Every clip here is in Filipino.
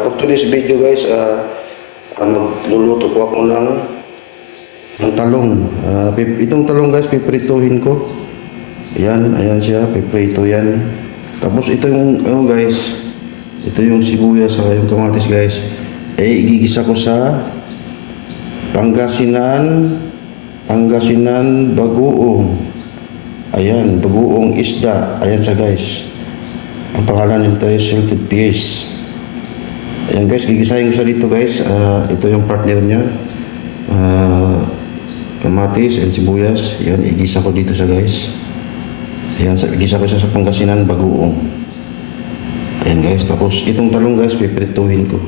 for today's video guys, magluluto po ako ng talong. Itong talong guys, piprituhin ko. Ayan siya, piprito yan. Tapos ito yung guys, ito yung sibuyas sa yung kamatis guys. Igigisa ko sa Pangasinan bagoong. Ayan, bagoong isda. Ayan siya guys. Ang pangalan nito ay salted fish. Ayan guys, gigisahin ko siya dito guys. Ito yung partner niya. Kamatis and sibuyas. Ayan, igisa ko dito siya guys. Ayan, igisa ko siya sa Pangasinan bagoong. Ayan guys, tapos itong talong guys, piprituhin ko.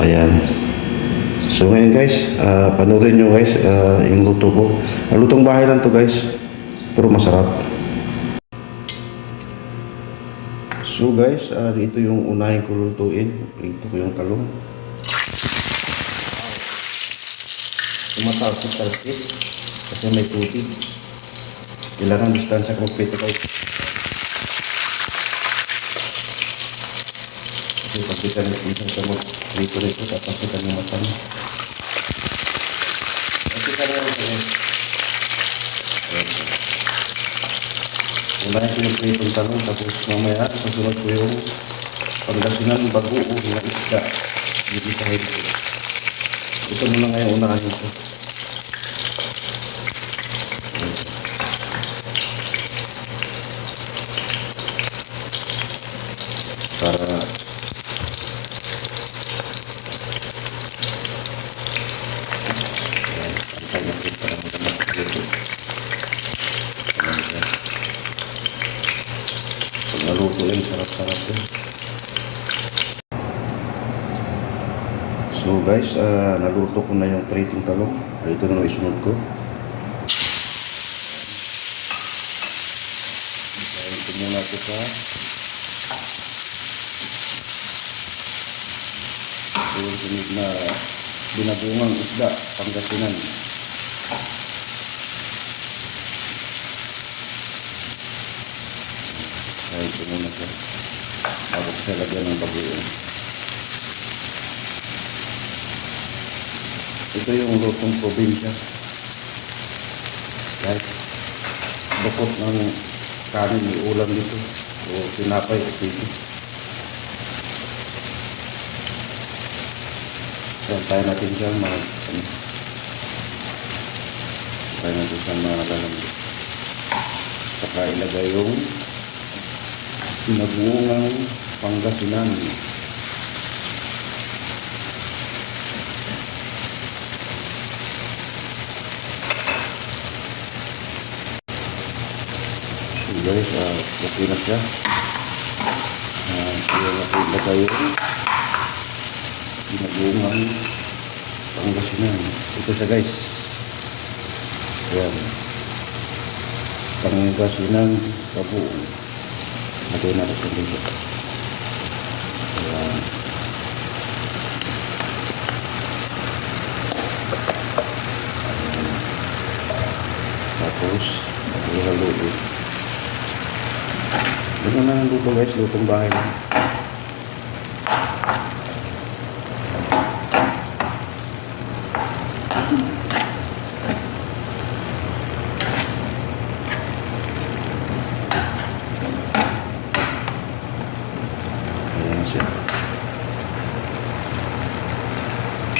Ayan. So ngayon guys, panurin nyo guys yung luto ko. Lutong bahay lang to guys, pero masarap. So guys, ito yung unahin ko lutuin. Prito ko yung talong. Tumatalsik-talsik kasi may tubig. Kailangan distansya kung prito guys. Kasi pag kita nito sa prito nito, tapos kita yung matang. Unahin ko yung pritong talong, tapos mamaya susunod ko yung Pangasinan bagoong na isda. Gigisahin ko. Ito muna ngayon unahin ko. Para naluto yun, sarap-sarap yun. So guys, naluto ko na yung pritong talong. Ito na isunod ko. Ito muna ito sa yung sunod na binabungang isda, Pangasinan. Ito muna siya. Tapos siya lagyan ng bagoong. Ito yung lutong probinsya. Guys, bukod ng kanin may ulam dito. O tinapay o pito. Tayo natin siya malalambot. Saka ilagay yung pinabungang Pangasinan. So guys, okay na siya. Ilagay yung pinabungang Pangasinan. Ito siya guys. Ayan. Pangasinan bagoong. Lagay natin sa dito. Ayan. Tapos maghalo-halo. Ito na ang luto guys, lutong bahay lang.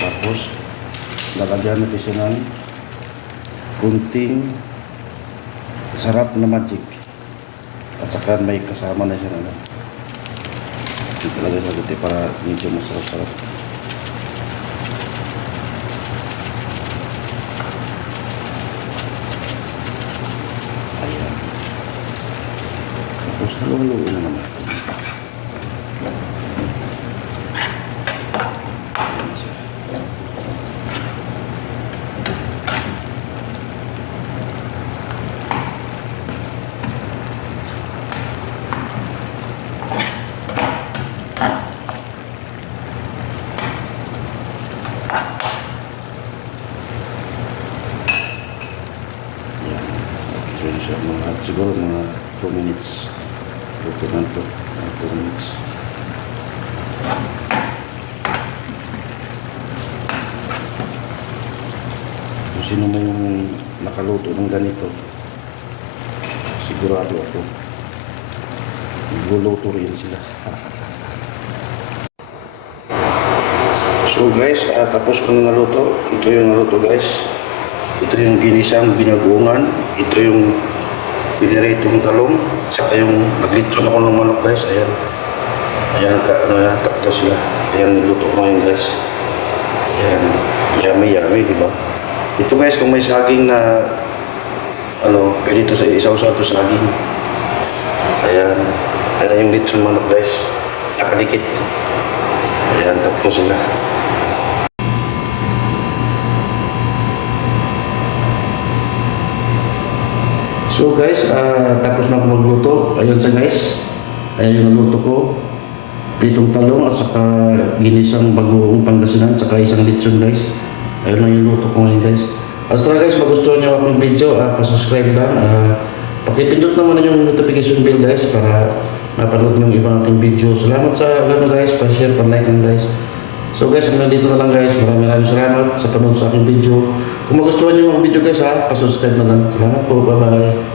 Tapos lalagyan natin siya ng kunting sarap na magic at saka may kasama na siya na ito lagay sa dito para medyo masarap-sarap. Ayan, tapos halo-haloin na naman. Pwede siya siguro mga 2 minutes. Luto na ito. 2 minutes. sino man yung nakaluto ng ganito, sigurado ako, nagluluto rin sila. So guys, tapos ko na naluto. Ito yung naluto guys. Ito yung ginisang binagoongan. Ito yung piniritong talong. Saka yung naglitson ako ng manok guys. Ayan. Ayan, tatlo sila. Ayan, niluto ko ngayon guys. Ayan, yummy, yummy, diba? Ito guys, kung may saging na pwede ito sa isaw-saw ito saging. Ayan. Ayan yung lechon manok guys. Nakadikit. Ayan, tatlo sila. So guys, tapos na ako magluto. Ayun siya guys. Ayan yung naluto ko. Pritong talong at saka ginisang bagoong Pangasinan, saka isang lechon guys. Ayun lang yung luto ko ngayon guys. At saka guys, magustuhan nyo akong video, pa-subscribe lang. Pakipindot naman yung notification bell guys para mapanood nyo yung ibang aking video. Salamat sa guys, pa-share, pa-like lang guys. So guys, hanggang dito na lang guys. Maraming salamat sa panood sa aking video. Kung magustuhan nyo yung video guys pa-subscribe na lang. Salamat po, bye-bye.